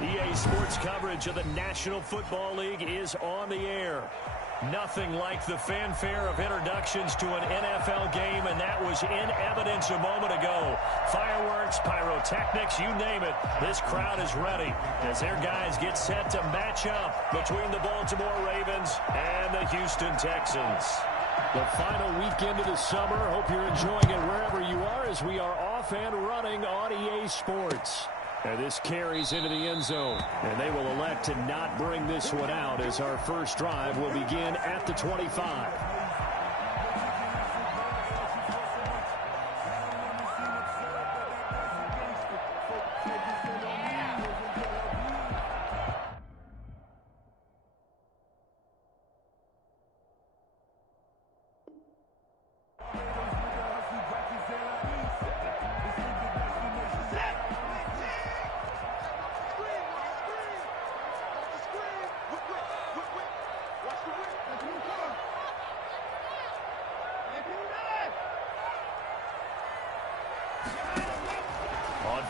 EA Sports coverage of the National Football League is on the air. Nothing like the fanfare of introductions to an NFL game, and that was in evidence a moment ago. Fireworks, pyrotechnics, you name it. This crowd is ready as their guys get set to match up between the Baltimore Ravens and the Houston Texans. The final weekend of the summer. Hope you're enjoying it wherever you are as we are off and running on EA Sports. And this carries into the end zone. And they will elect to not bring this one out as our first drive will begin at the 25.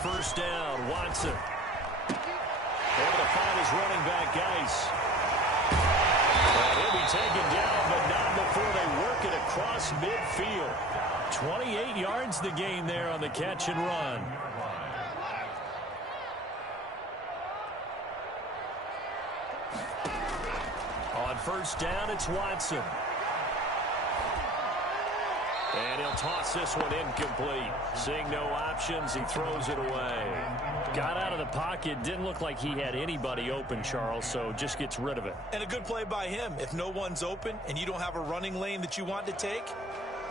First down, Watson. Able to find his running back, Geis. He'll be taken down, but not before they work it across midfield. 28 yards the gain there on the catch and run. On first down, it's Watson. And he'll toss this one incomplete. Seeing no options, he throws it away. Got out of the pocket. Didn't look like he had anybody open, Charles, so just gets rid of it. And a good play by him. If no one's open and you don't have a running lane that you want to take,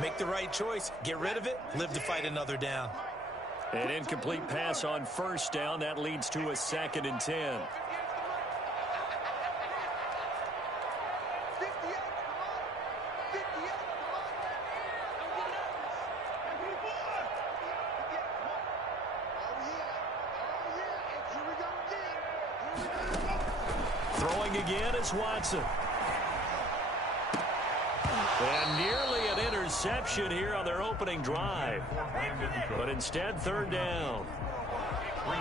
make the right choice. Get rid of it. Live to fight another down. An incomplete pass on first down. That leads to a 2nd and 10. Again, it's Watson. And nearly an interception here on their opening drive. But instead, third down.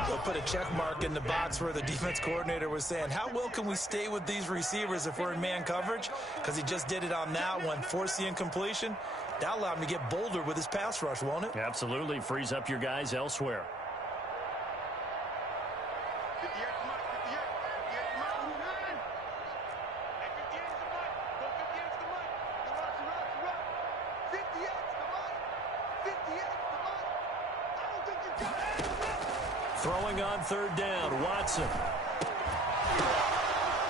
They'll put a check mark in the box where the defense coordinator was saying, how well can we stay with these receivers if we're in man coverage? Because he just did it on that one, forced the incompletion. That allowed him to get bolder with his pass rush, won't it? Absolutely. Frees up your guys elsewhere. Throwing on third down, Watson.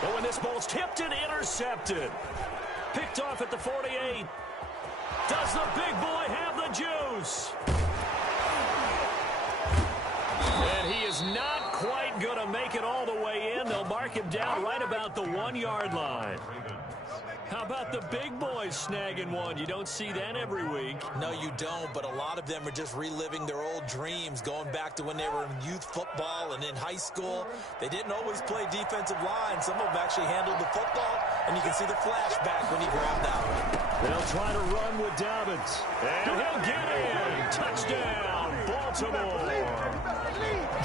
Oh, and this ball's tipped and intercepted. Picked off at the 48. Does the big boy have the juice? And he is not quite going to make it all the way in. They'll mark him down right about the 1-yard line. How about the big boys snagging one? You don't see that every week. No, you don't, but a lot of them are just reliving their old dreams, going back to when they were in youth football and in high school. They didn't always play defensive line. Some of them actually handled the football, and you can see the flashback when he grabbed that one. They'll try to run with Dobbins. And he'll get in. Touchdown, Baltimore.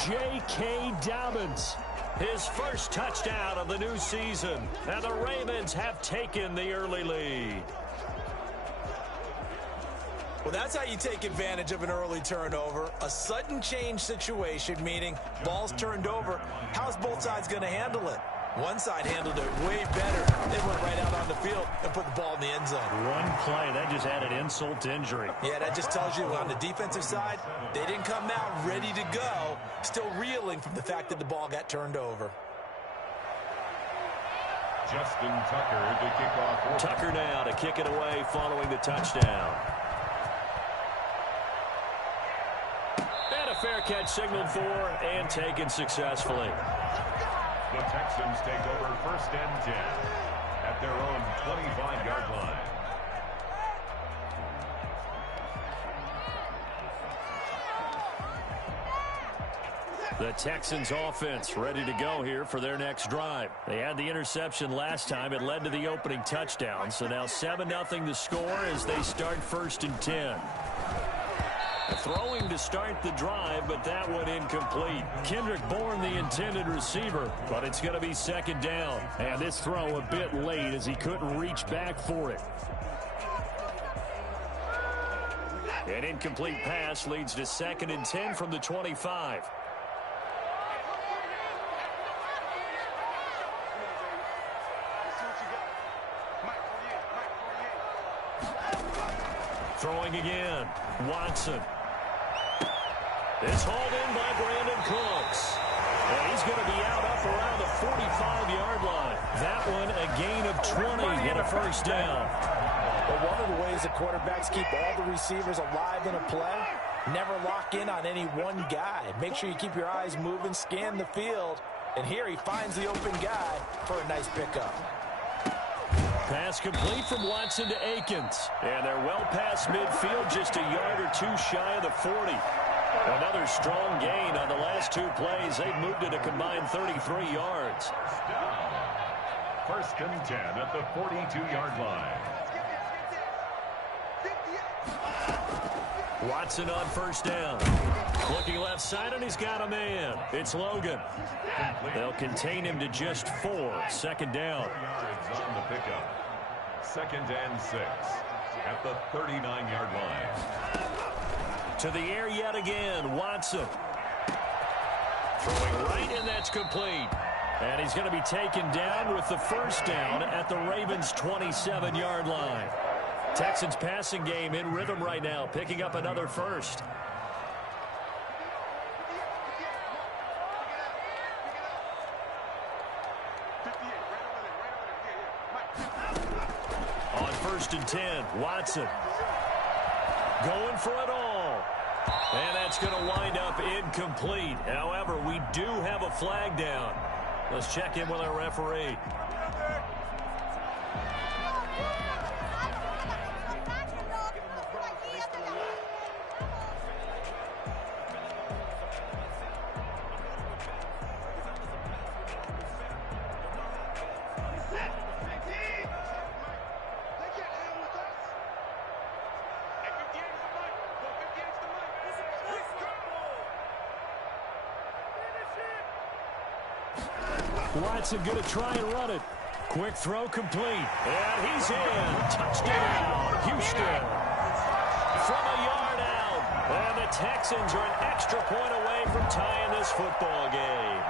J.K. Dobbins. His first touchdown of the new season. And the Ravens have taken the early lead. Well, that's how you take advantage of an early turnover. A sudden change situation, meaning ball's turned over. How's both sides going to handle it? One side handled it way better. They went right out on the field and put the ball in the end zone. One play, that just added insult to injury. Yeah, that just tells you on the defensive side, they didn't come out ready to go, still reeling from the fact that the ball got turned over. Justin Tucker to kick off. Tucker now to kick it away following the touchdown. And a fair catch signaled for and taken successfully. The Texans take over 1st and 10 at their own 25-yard line. The Texans offense ready to go here for their next drive. They had the interception last time. It led to the opening touchdown. So now 7-0 the score as they start 1st and 10. throwing to start the drive, but that one incomplete. Kendrick Bourne, the intended receiver, but it's going to be second down. And this throw a bit late as he couldn't reach back for it. An incomplete pass leads to 2nd and 10 from the 25. Throwing again. Watson. It's hauled in by Brandon Cooks. And he's going to be out up around the 45-yard line. That one a gain of 20 and a first down. But one of the ways that quarterbacks keep all the receivers alive in a play, never lock in on any one guy. Make sure you keep your eyes moving, scan the field. And here he finds the open guy for a nice pickup. Pass complete from Watson to Akins. And they're well past midfield, just a yard or two shy of the 40. Another strong gain on the last two plays. They've moved it a combined 33 yards. 1st and 10 at the 42-yard line. Watson on first down. Looking left side, and he's got a man. It's Logan. They'll contain him to just 4. 2nd down. Yards on the pickup. 2nd and 6 at the 39-yard line. To the air yet again, Watson. Throwing right, and that's complete. And he's going to be taken down with the first down at the Ravens' 27-yard line. Texans passing game in rhythm right now, picking up another first. On 1st and 10, Watson. Going for it all. And that's going to wind up incomplete. However, we do have a flag down. Let's check in with our referee. Watson going to try and run it. Quick throw complete. And he's in. Touchdown, Houston. From a yard out. And the Texans are an extra point away from tying this football game.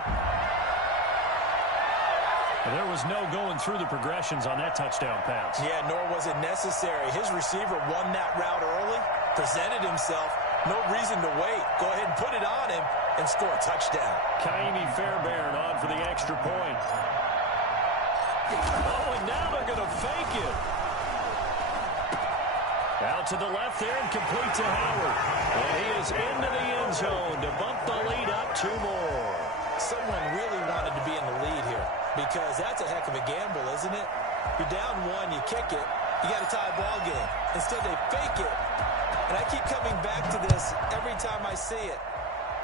And there was no going through the progressions on that touchdown pass. Yeah, nor was it necessary. His receiver won that route early, presented himself. No reason to wait. Go ahead and put it on him and score a touchdown. Kaimi Fairbairn on for the extra point. Oh, and now they're going to fake it. Out to the left there and complete to Howard. And he is into the end zone to bump the lead up 2 more. Someone really wanted to be in the lead here because that's a heck of a gamble, isn't it? You're down 1, you kick it, you got a tie ball game. Instead, they fake it. And I keep coming back to this every time I see it.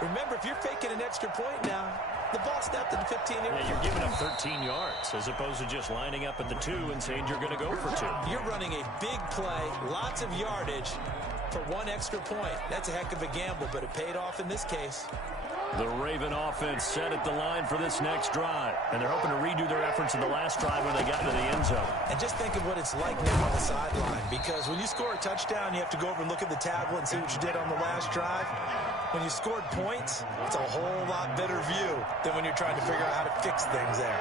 Remember, if you're faking an extra point now, the ball snapped at the 15-yard line. Yeah, you're giving up 13 yards as opposed to just lining up at the 2 and saying you're going to go for 2. You're running a big play, lots of yardage for 1 extra point. That's a heck of a gamble, but it paid off in this case. The Raven offense set at the line for this next drive. And they're hoping to redo their efforts in the last drive when they got into the end zone. And just think of what it's like now on the sideline. Because when you score a touchdown, you have to go over and look at the tablet and see what you did on the last drive. When you scored points, it's a whole lot better view than when you're trying to figure out how to fix things there.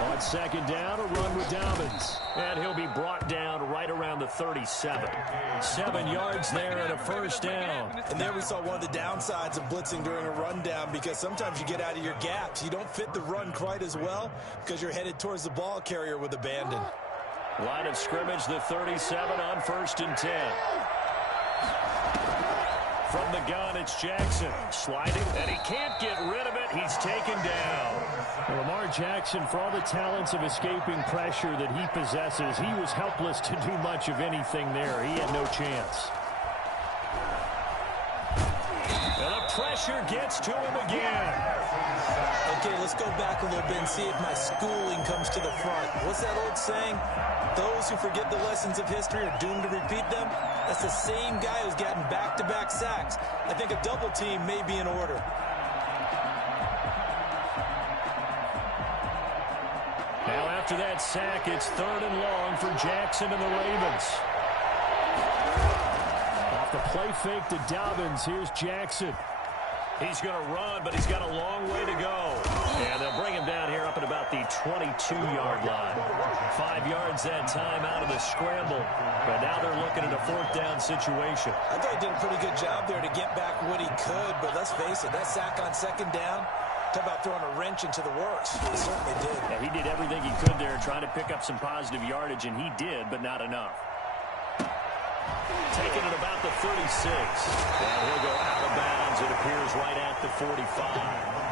On 2nd down, a run with Dobbins. And he'll be brought down right around the 37. 7 yards there and a first down. And there we saw one of the downsides of blitzing during a rundown because sometimes you get out of your gaps. You don't fit the run quite as well because you're headed towards the ball carrier with abandon. Line of scrimmage, the 37 on 1st and 10. From the gun, it's Jackson. Sliding, and he can't get rid of it. He's taken down. Lamar Jackson, for all the talents of escaping pressure that he possesses, he was helpless to do much of anything there. He had no chance. And the pressure gets to him again. Okay, let's go back a little bit and see if my schooling comes to the front. What's that old saying? Those who forget the lessons of history are doomed to repeat them. That's It's the same guy who's gotten back-to-back sacks. I think a double team may be in order. Now after that sack, it's 3rd and long for Jackson and the Ravens. Off the play fake to Dobbins, here's Jackson. He's going to run, but he's got a long way to go. And they'll bring him down here up at about the 22-yard line. 5 yards that time out of the scramble. But now they're looking at a 4th down situation. I thought he did a pretty good job there to get back what he could. But let's face it, that sack on 2nd down, talk about throwing a wrench into the works. He certainly did. Yeah, he did everything he could there trying to pick up some positive yardage, and he did, but not enough. Taking it about the 36. And he'll go out of bounds, it appears, right at the 45.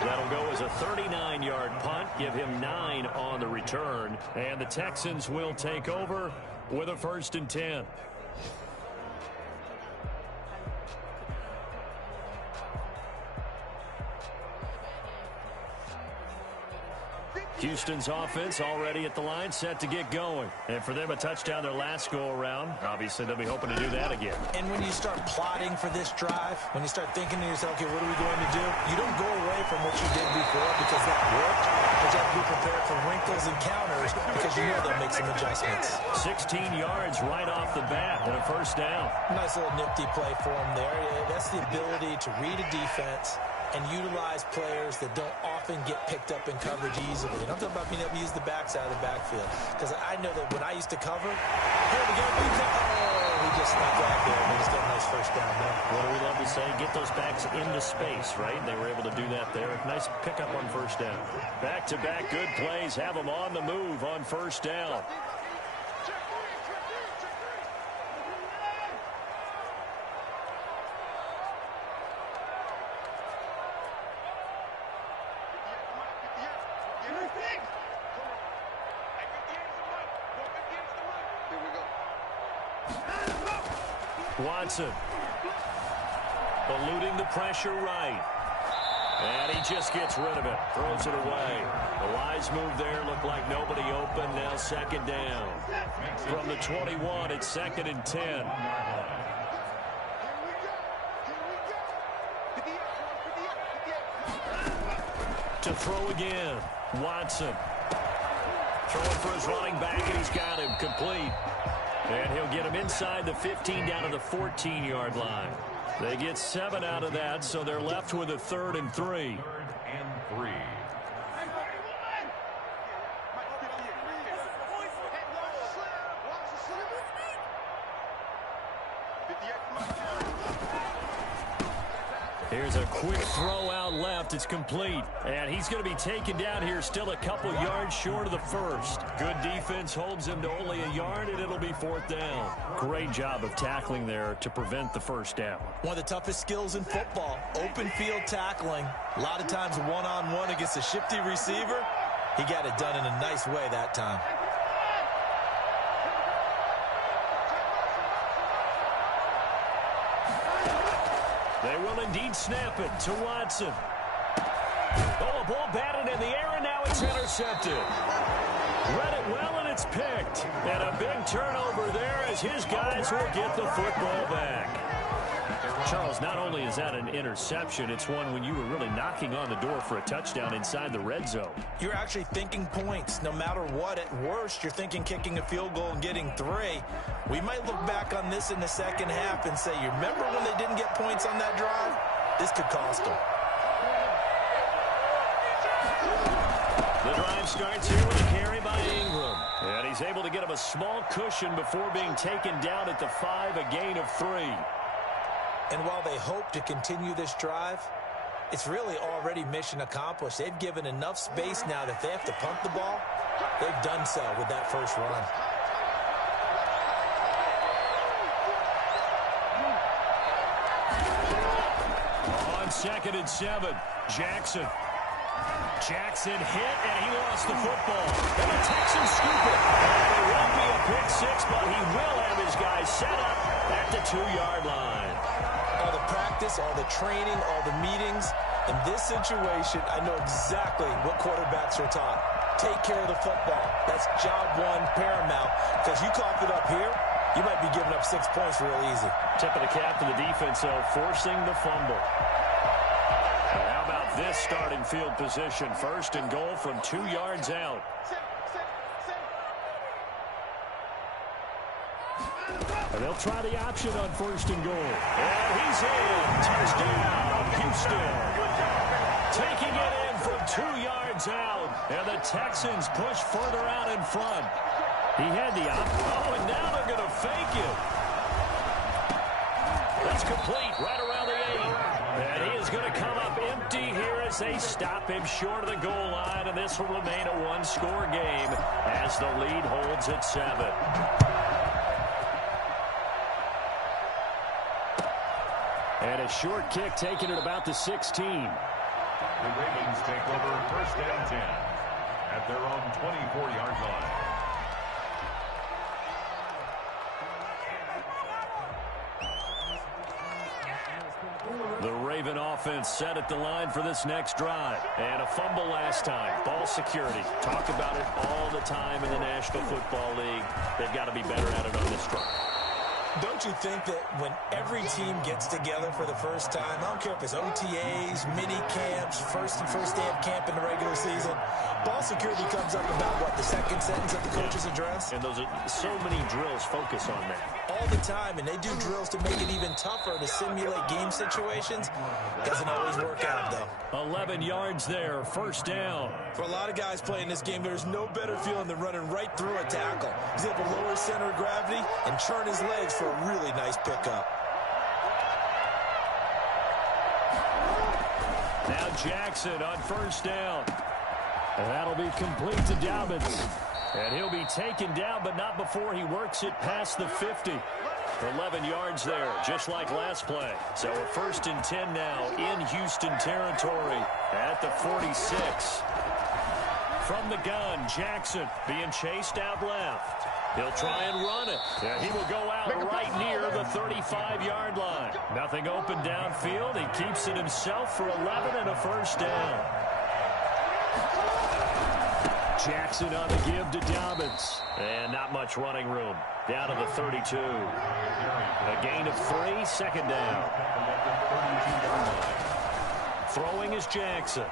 That'll go as a 39-yard punt, give him 9 on the return. And the Texans will take over with a 1st and 10. Houston's offense already at the line, set to get going. And for them, a touchdown their last go-around. Obviously, they'll be hoping to do that again. And when you start plotting for this drive, when you start thinking to yourself, okay, what are we going to do? You don't go away from what you did before because that worked. But you have to be prepared for wrinkles and counters because you know they'll make some adjustments. 16 yards right off the bat and a 1st down. Nice little nifty play for him there. That's the ability to read a defense and utilize players that don't often get picked up in coverage easily. And I'm talking about being able to use the backside of the backfield. Because I know that when I used to cover, here we go, he just snapped out there, and he just got a nice 1st down there. What do we love to say? Get those backs into space, right? They were able to do that there. Nice pickup on 1st down. Back-to-back good plays have them on the move on 1st down. Watson eluding the pressure right. And he just gets rid of it. Throws it away. The wise move there. Looked like nobody open. Now 2nd down. From the 21, it's 2nd and 10. To throw again. Watson. Throwing for his running back, and he's got him complete. And he'll get him inside the 15 down to the 14-yard line. They get 7 out of that, so they're left with a 3rd and 3. 3rd and 3. Here's a quick throw out left. It's complete. And he's going to be taken down here still a couple yards short of the 1st. Good defense holds him to only a yard, and it'll be 4th down. Great job of tackling there to prevent the 1st down. One of the toughest skills in football, open field tackling. A lot of times one-on-one against a shifty receiver. He got it done in a nice way that time. They will indeed snap it to Watson. Oh, a ball batted in the air, and now it's intercepted. Read it well, and it's picked. And a big turnover there as his guys will get the football back. Charles, not only is that an interception, it's one when you were really knocking on the door for a touchdown inside the red zone. You're actually thinking points. No matter what, at worst, you're thinking kicking a field goal and getting 3. We might look back on this in the 2nd half and say, you remember when they didn't get points on that drive? This could cost them. The drive starts here with a carry by Ingram. And he's able to get him a small cushion before being taken down at the 5, a gain of 3. And while they hope to continue this drive, it's really already mission accomplished. They've given enough space now that if they have to punt the ball, they've done so with that 1st run. On 2nd and 7, Jackson. Jackson hit, and he lost the football. And the Texans scoop it. And it won't be a pick 6, but he will have his guys set up at the 2-yard line. All the practice, all the training, all the meetings. In this situation, I know exactly what quarterbacks are taught. Take care of the football. That's job 1 paramount. Because you cough it up here, you might be giving up 6 points real easy. Tip of the cap to the defense, though, forcing the fumble. And how about this starting field position? First and goal from 2 yards out. And they'll try the option on first and goal. And he's in. Touchdown, Houston. Taking it in from 2 yards out. And the Texans push further out in front. He had the option. Oh, and now they're going to fake it. That's complete right around the 8. And he is going to come up empty here as they stop him short of the goal line. And this will remain a one-score game as the lead holds at 7. And a short kick taken at about the 16. The Ravens take over first and 10 at their own 24-yard line. The Raven offense set at the line for this next drive. And a fumble last time. Ball security. Talk about it all the time in the National Football League. They've got to be better at it on this drive. Don't you think that when every team gets together for the first time, I don't care if it's OTAs, mini camps, first day of camp in the regular season, ball security comes up about, what, the second sentence of the coach's address? And those are so many drills focus on that. All the time, and they do drills to make it even tougher to simulate game situations. Doesn't always work out, though. 11 yards there, first down. For a lot of guys playing this game, there's no better feeling than running right through a tackle. He's able to lower his center of gravity and churn his legs for a really nice pickup. Now Jackson on first down. And that'll be complete to Dobbins. And he'll be taken down, but not before he works it past the 50. 11 yards there, just like last play. So a first and 10 now in Houston territory at the 46. From the gun, Jackson being chased out left. He'll try and run it. And he will go out right near the 35-yard line. Nothing open downfield. He keeps it himself for 11 and a first down. Jackson on the give to Dobbins. And not much running room. Down to the 32. A gain of 3, second down. Throwing is Jackson.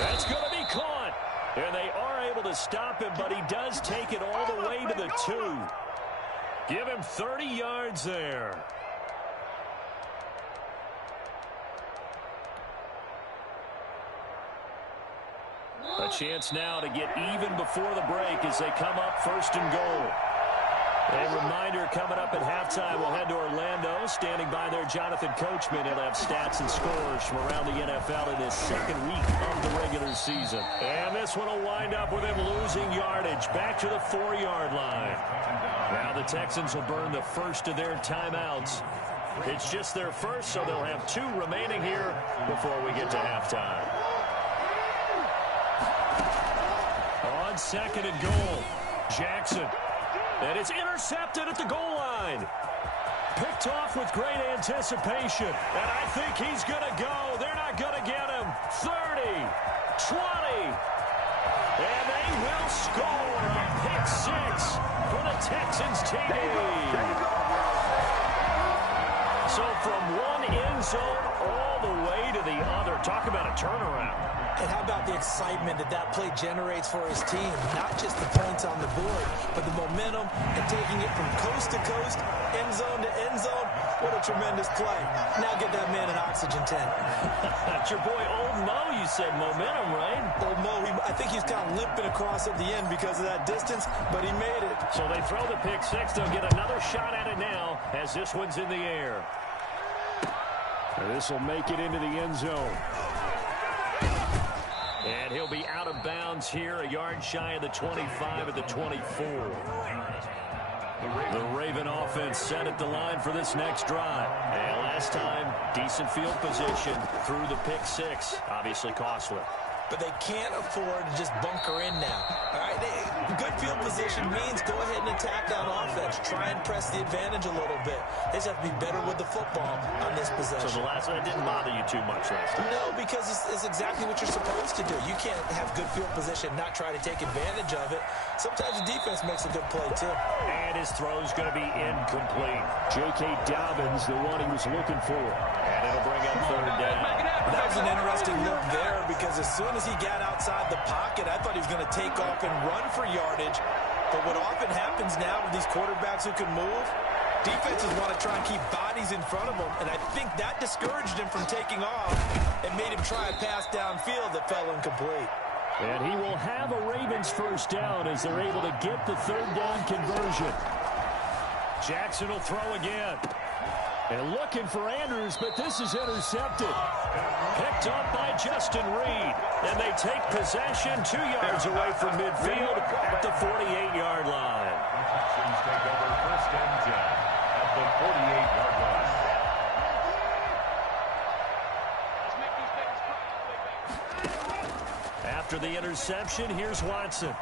That's going to be caught. And they are able to stop him, but he does take it all the way to the 2. Give him 30 yards there. A chance now to get even before the break as they come up first and goal. A reminder coming up at halftime, we'll head to Orlando. Standing by there, Jonathan Coachman. He'll have stats and scores from around the NFL in his second week of the regular season. And this one will wind up with him losing yardage back to the 4-yard line. Now the Texans will burn the first of their timeouts. It's just their first, so they'll have 2 remaining here before we get to halftime. On second and goal, Jackson. And it's intercepted at the goal line. Picked off with great anticipation. And I think he's going to go. They're not going to get him. 30, 20. And they will score a pick 6 for the Texans TD. So from one end zone all the way to the other. Talk about a turnaround. And how about the excitement that play generates for his team? Not just the points on the board, but the momentum and taking it from coast to coast, end zone to end zone. What a tremendous play. Now get that man an oxygen tent. That's your boy Old Mo, you said momentum, right? Old Mo, I think he's kind of limping across at the end because of that distance, but he made it. So they throw the pick 6. They'll get another shot at it now as this one's in the air. This will make it into the end zone. And he'll be out of bounds here, a yard shy of the 25 at the 24. The Raven offense set at the line for this next drive. And last time, decent field position through the pick 6. Obviously costly. but they can't afford to just bunker in now. All right, good field position means go ahead and attack on offense. Try and press the advantage a little bit. They just have to be better with the football on this possession. So the last one didn't bother you too much last time? No, because it's exactly what you're supposed to do. You can't have good field position, not try to take advantage of it. Sometimes the defense makes a good play, too. And his throw's going to be incomplete. J.K. Dobbins, the one he was looking for. And it'll bring up third down. That was an interesting look there because as soon as he got outside the pocket, I thought he was going to take off and run for yardage. But what often happens now with these quarterbacks who can move, defenses want to try and keep bodies in front of them, and I think that discouraged him from taking off and made him try a pass downfield that fell incomplete. And he will have a Ravens first down as they're able to get the third down conversion. Jackson will throw again. And looking for Andrews, but this is intercepted. Picked up by Justin Reed. And they take possession 2 yards away from midfield at the 48-yard line. Texans take over first and 10 at the 48-yard line. After the interception, here's Watson.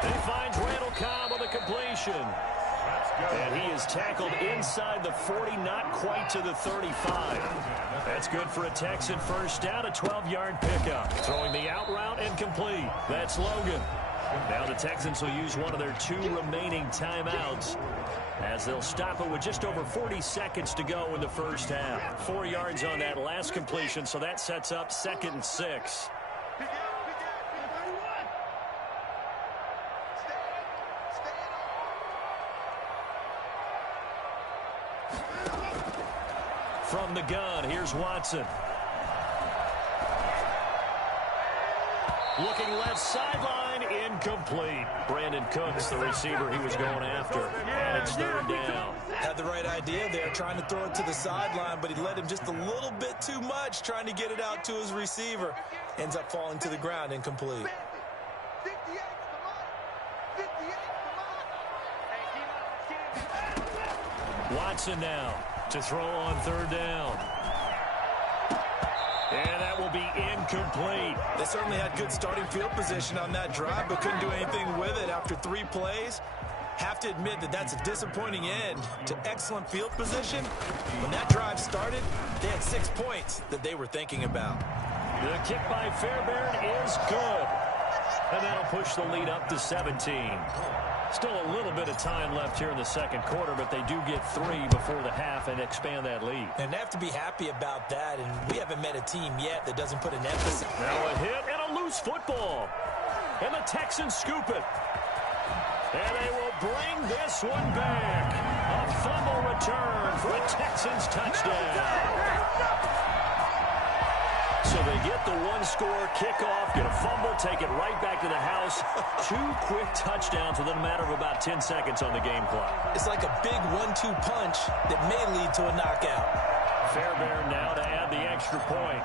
He finds Randall Cobb on the completion. And he is tackled inside the 40, not quite to the 35. That's good for a Texan first down, a 12-yard pickup. Throwing the out route and complete. That's Logan. Now the Texans will use one of their 2 remaining timeouts as they'll stop it with just over 40 seconds to go in the first half. 4 yards on that last completion, so that sets up 2nd and 6. From the gun, here's Watson. Looking left sideline, incomplete. Brandon Cooks, the receiver he was going after. And it's third down. Had the right idea there, trying to throw it to the sideline, but he let him just a little bit too much, trying to get it out to his receiver. Ends up falling to the ground, incomplete. Watson now to throw on third down. And that will be incomplete. They certainly had good starting field position on that drive, but couldn't do anything with it after 3 plays. Have to admit that that's a disappointing end to excellent field position. When that drive started, they had 6 points that they were thinking about. The kick by Fairbairn is good. And that'll push the lead up to 17. Still a little bit of time left here in the second quarter, but they do get 3 before the half and expand that lead. And they have to be happy about that, and we haven't met a team yet that doesn't put an emphasis. Now a hit and a loose football. And the Texans scoop it. And they will bring this one back. A fumble return for a Texans touchdown. So they get the 1-score kickoff, get a fumble, take it right back to the house. 2 quick touchdowns within a matter of about 10 seconds on the game clock. It's like a big 1-2 punch that may lead to a knockout. Fairbairn now to add the extra point.